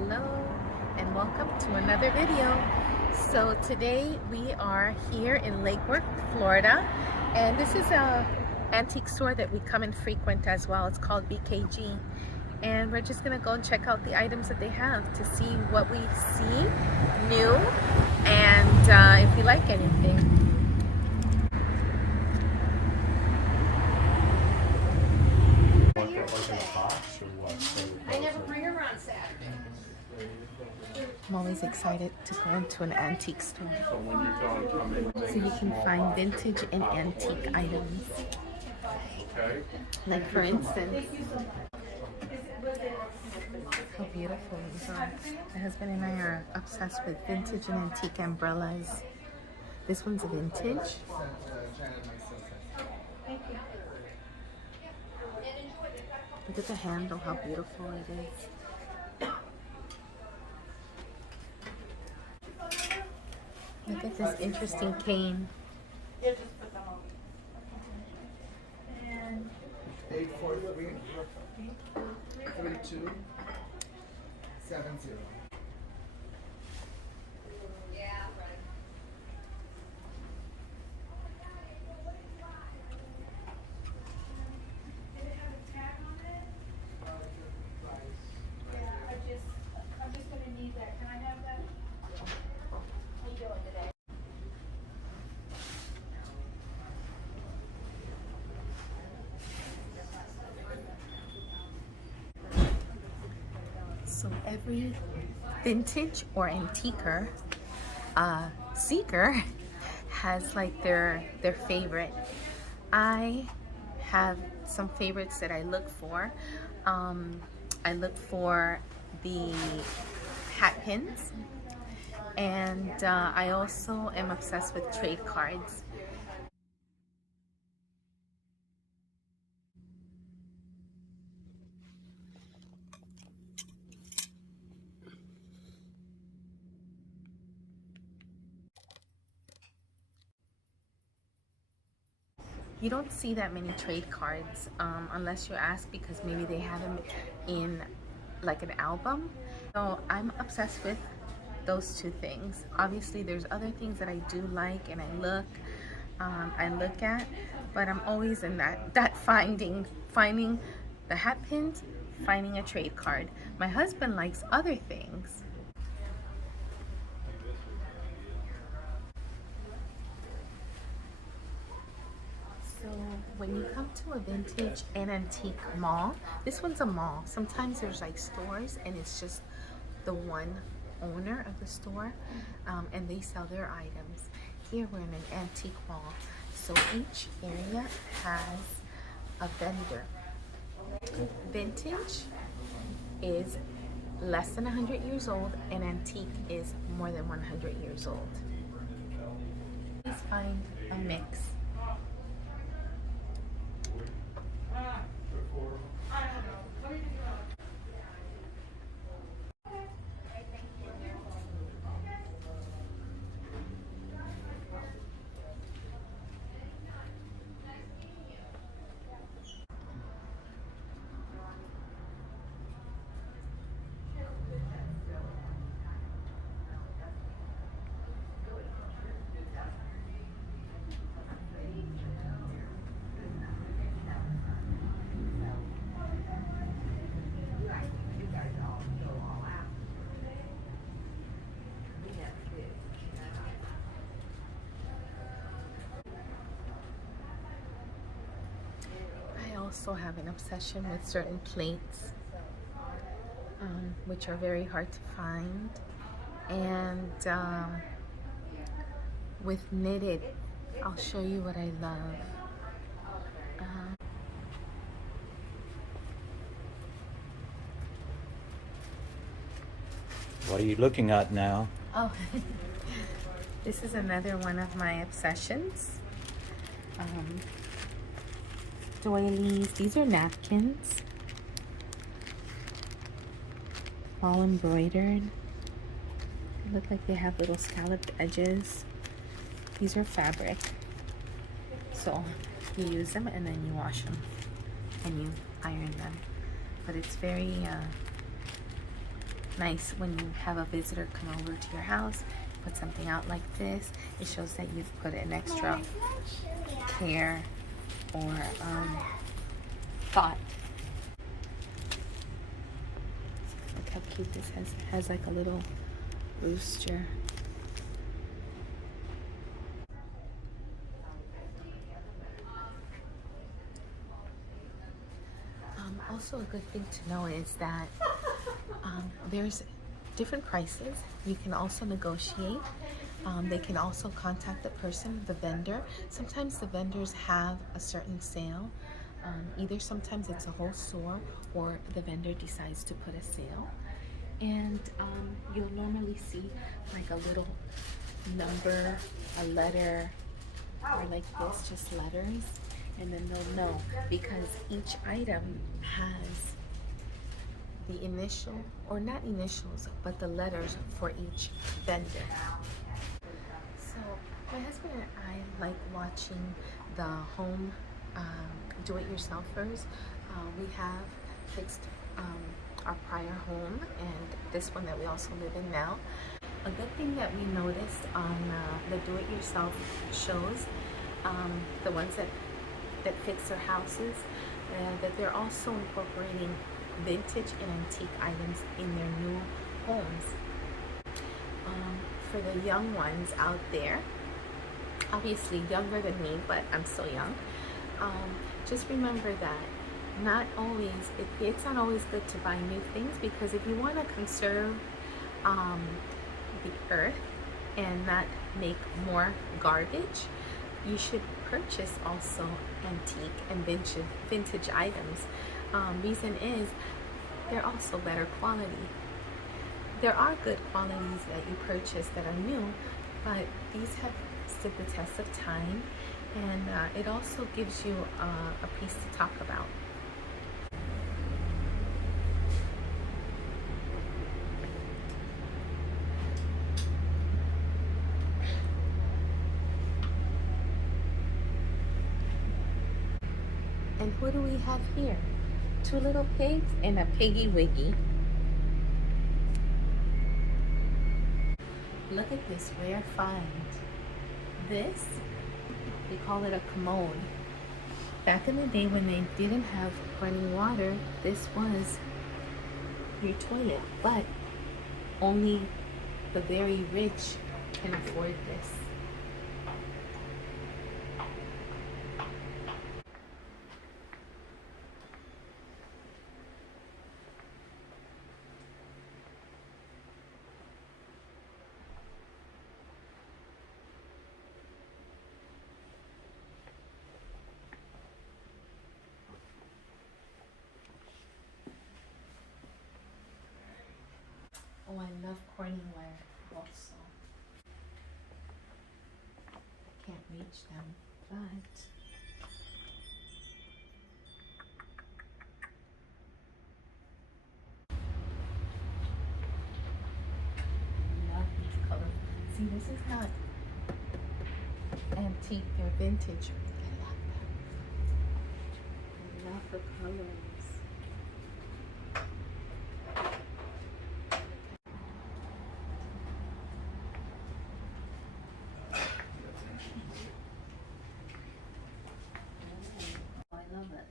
Hello and welcome to another video. So today we are here in Lake Worth, Florida, and this is a antique store that we come and frequent as well. It's called VICKY'S, and we're just gonna go and check out the items that they have to see what we see new and if we like anything. I'm always excited to go into an antique store so you can find vintage and antique items. Like for instance, how beautiful these are. My husband and I are obsessed with vintage and antique umbrellas. This one's a vintage. Look at the handle, how beautiful it is. Look at this interesting cane. 843 3270. I'm just gonna need that. Can I have that? How you doing today? So every vintage or antiquer seeker has like their favorite. I have some favorites that I look for. I look for the hat pins, and I also am obsessed with trade cards. You don't see that many trade cards unless you ask, because maybe they have them in like an album. So I'm obsessed with those two things. Obviously there's other things that I do like and I look at, but I'm always in that finding the hat pins, finding a trade card. My husband likes other things. So when you come to a vintage and antique mall, this one's a mall. Sometimes there's like stores and it's just the one owner of the store, and they sell their items. Here we're in an antique mall, so each area has a vendor. Vintage is less than 100 years old and antique is more than 100 years old. Please find a mix. I also have an obsession with certain plates, which are very hard to find, and with knitted, I'll show you what I love. What are you looking at now? Oh, this is another one of my obsessions. Doilies. These are napkins, all embroidered. They look like they have little scalloped edges. These are fabric, so you use them and then you wash them and you iron them. But it's very nice when you have a visitor come over to your house, put something out like this. It shows that you've put an extra care or thought. Look how cute this has like a little rooster. Also a good thing to know is that there's different prices. You can also negotiate. They can also contact the person, the vendor. Sometimes the vendors have a certain sale. Either sometimes it's a whole store or the vendor decides to put a sale. And you'll normally see like a little number, a letter, or like this, just letters. And then they'll know because each item has the initial, or not initials, but the letters for each vendor. So my husband and I like watching the home do-it-yourselfers. We have fixed our prior home and this one that we also live in now. A good thing that we noticed on the do-it-yourself shows, the ones that fix their houses, that they're also incorporating vintage and antique items in their new homes. For the young ones out there, obviously younger than me, but I'm still young, just remember that it's not always good to buy new things, because if you want to conserve the earth and not make more garbage, you should purchase also antique and vintage items. Reason is they're also better quality. There are good qualities that you purchase that are new, but these have stood the test of time, and it also gives you a piece to talk about. And who do we have here? Two little pigs and a piggy wiggy. Look at this rare find. This, we call it a commode. Back in the day when they didn't have running water, this was your toilet, but only the very rich can afford this. Oh, I love Corningware also. Can't reach them, but I love these colors. See, this is not antique, they're vintage. I love the colors. I love it.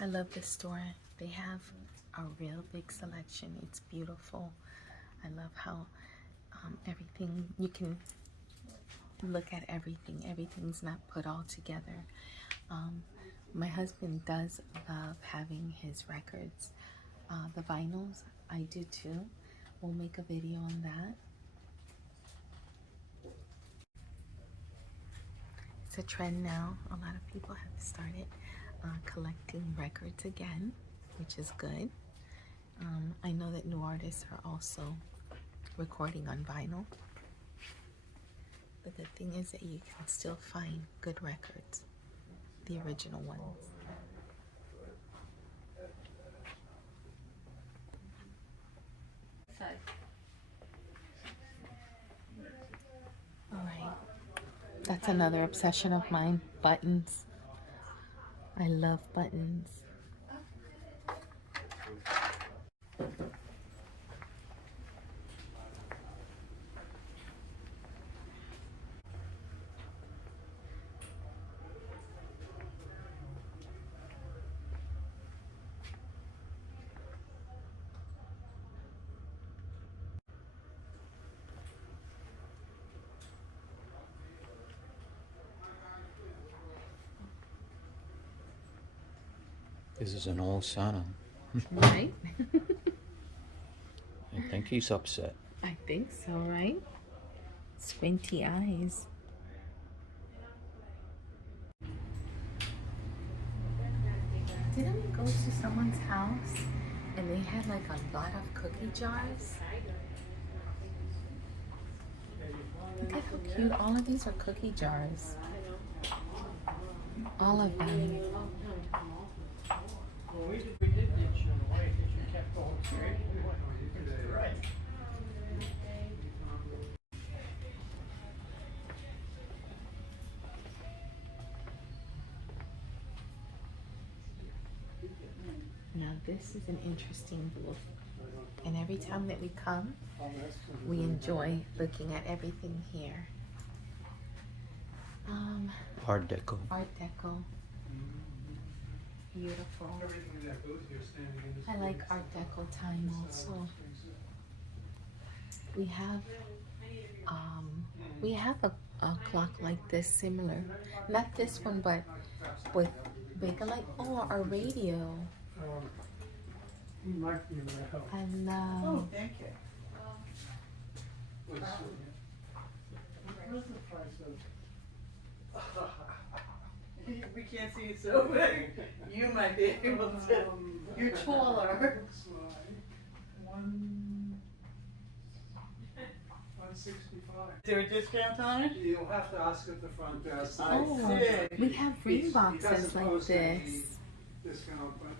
I love this store. They have a real big selection. It's beautiful. I love how everything, you can look at everything. Everything's not put all together. My husband does love having his records. The vinyls, I do too. We'll make a video on that. It's a trend now. A lot of people have started collecting records again, which is good. I know that new artists are also recording on vinyl. The good thing is that you can still find good records, the original ones. That's another obsession of mine, buttons. I love buttons. This is an old Santa. Right? I think he's upset. I think so, right? Squinty eyes. Didn't we go to someone's house and they had like a lot of cookie jars? Look at how cute all of these are cookie jars. All of them. Now this is an interesting booth, and every time that we come, we enjoy looking at everything here. Art Deco. Art Deco. Beautiful. I like Art Deco time also. We have a clock like this similar. Not this one, but with Bakelite. Oh, our radio. He might be able to help. I love. Thank you. What's the price of? We can't see it so big. You might be able to. You're taller. Looks like 165. Is there a discount on it? You'll have to ask at the front desk. Oh, we have ring boxes like this. Discount, but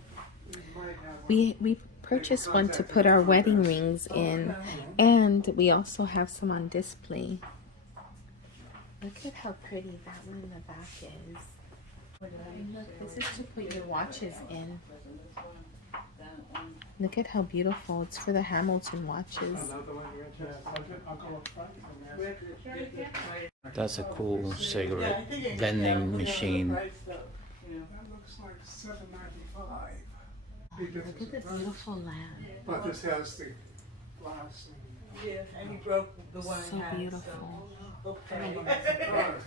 we might have one. We purchased one to put our wedding rings in, and we also have some on display. Look at how pretty that one in the back is. And look, this is to put your watches in. Look at how beautiful. It's for the Hamilton watches. Another one you got to budget. I'll go up front and ask. That's a cool Yeah, I cigarette think it- vending yeah, machine. right, so, you know. That looks like $7.95. Look at the beautiful lamp. But this has the glass and. Yeah, and he broke the one So in half, beautiful. so. Okay. Oh,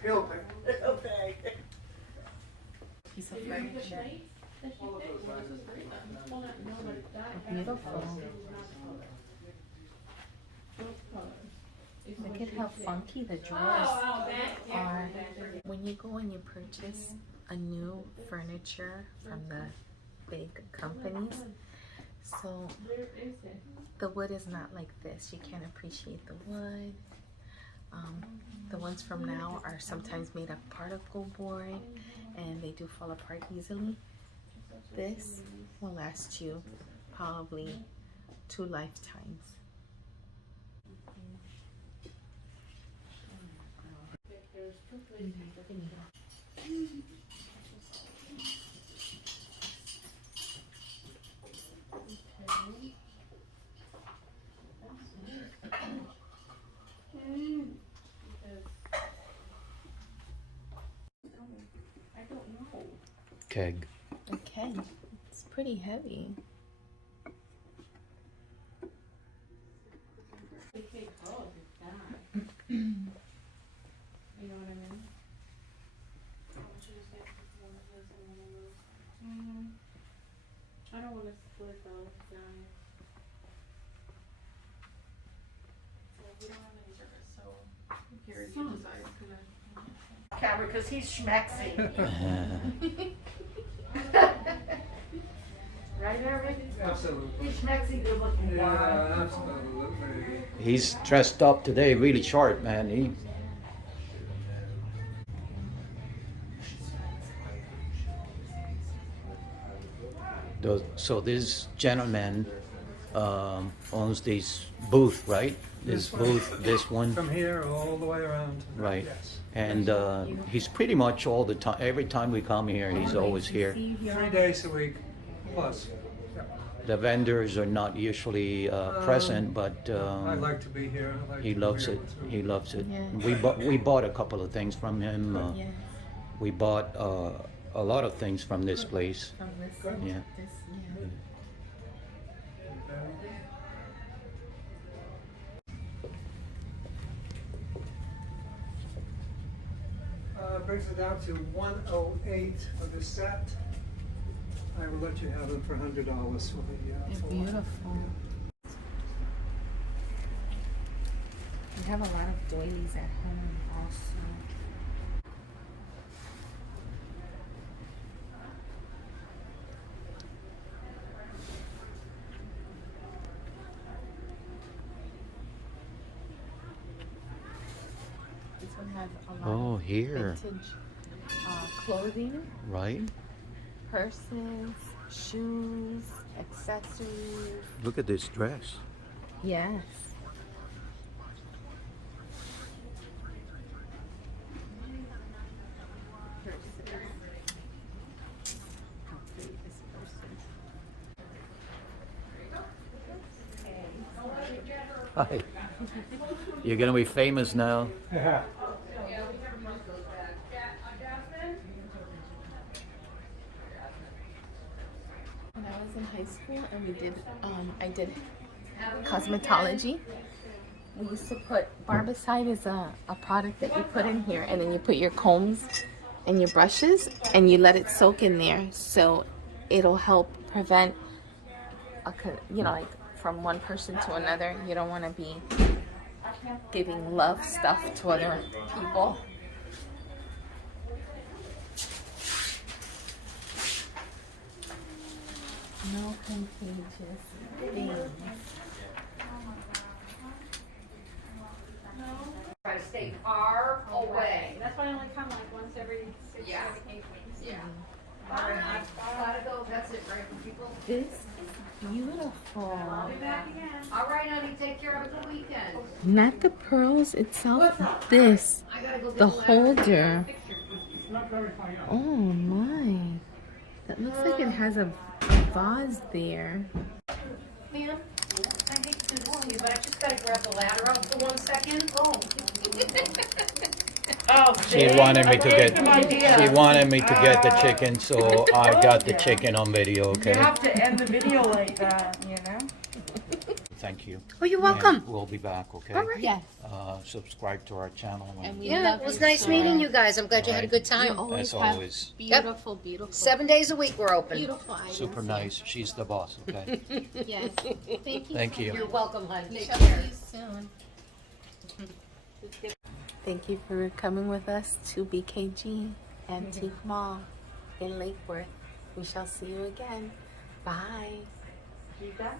he'll pay. Okay. Piece of furniture. All of those items. Beautiful. Look at how funky the drawers are. When you go and you purchase a new furniture from the big companies, so the wood is not like this. You can't appreciate the wood. The ones from now are sometimes made of particle board and they do fall apart easily. This will last you probably 2 lifetimes. Keg. Okay, it's pretty heavy. You know what I mean? How much you just get for one of this and one of those? I don't wanna split those down. So we don't have any service, so here you decide, Camera, because he's schmexy. Right, Eric? Absolutely. He's schmexy, good looking guy. Yeah, absolutely. He's dressed up today really sharp, man. He So this gentleman owns this booth, right? This booth, this one. From here all the way around. Right. Yes. And he's pretty much all the time. Every time we come here, he's always here. 3 days a week plus. The vendors are not usually present, but I like to be here. I like he to be loves here it. too. He loves it. Yeah. We bought a couple of things from him. Yes, We bought a lot of things from this place. from this, Yeah. this, yeah. Brings it down to 108 for the set. I will let you have them for $100 for the. They're for- beautiful. We have a lot of doilies at home also. This one has a lot Oh, of here, vintage clothing, right? purses, shoes, accessories. Look at this dress. Yes. Purses. How pretty this purse is. Hi. You're gonna be famous now. Yeah. When I was in high school and we did, I did cosmetology. We used to put, Barbicide is a product that you put in here, and then you put your combs and your brushes and you let it soak in there, so it'll help prevent like from one person to another. You don't want to be giving love stuff to other people. No contagious things. Try to stay far away. That's why I only come like once every 6 Yeah. to 8 weeks. Yeah. Gotta go, that's it, right, people? This is beautiful. I'll be back again. All right, honey, take care of a good weekend. Not the pearls itself, this, I gotta go get the ladder. holder. It's not very high up. Oh my. That looks like it has a vase there. Ma'am, I hate to do this to you, but I just gotta grab the ladder out for 1 second. Oh. She wanted me to get. She wanted me to get the chicken, so I got the chicken on video. Okay. to end the video like that, you know? Thank you. Oh, you're And we'll be back. Okay. Yes. Subscribe to our channel. And we Yeah, love it was you nice so meeting much. you guys. I'm glad you had a good You time. always As have always. beautiful, beautiful, 7 days a week we're open. beautiful items. Super nice. She's the boss. Okay. Yes. Thank you. Thank you. You're welcome, honey. We Take shall care. see you soon. Thank you for coming with us to BKG Antique Mall in Lake Worth. We shall see you again. Bye. You got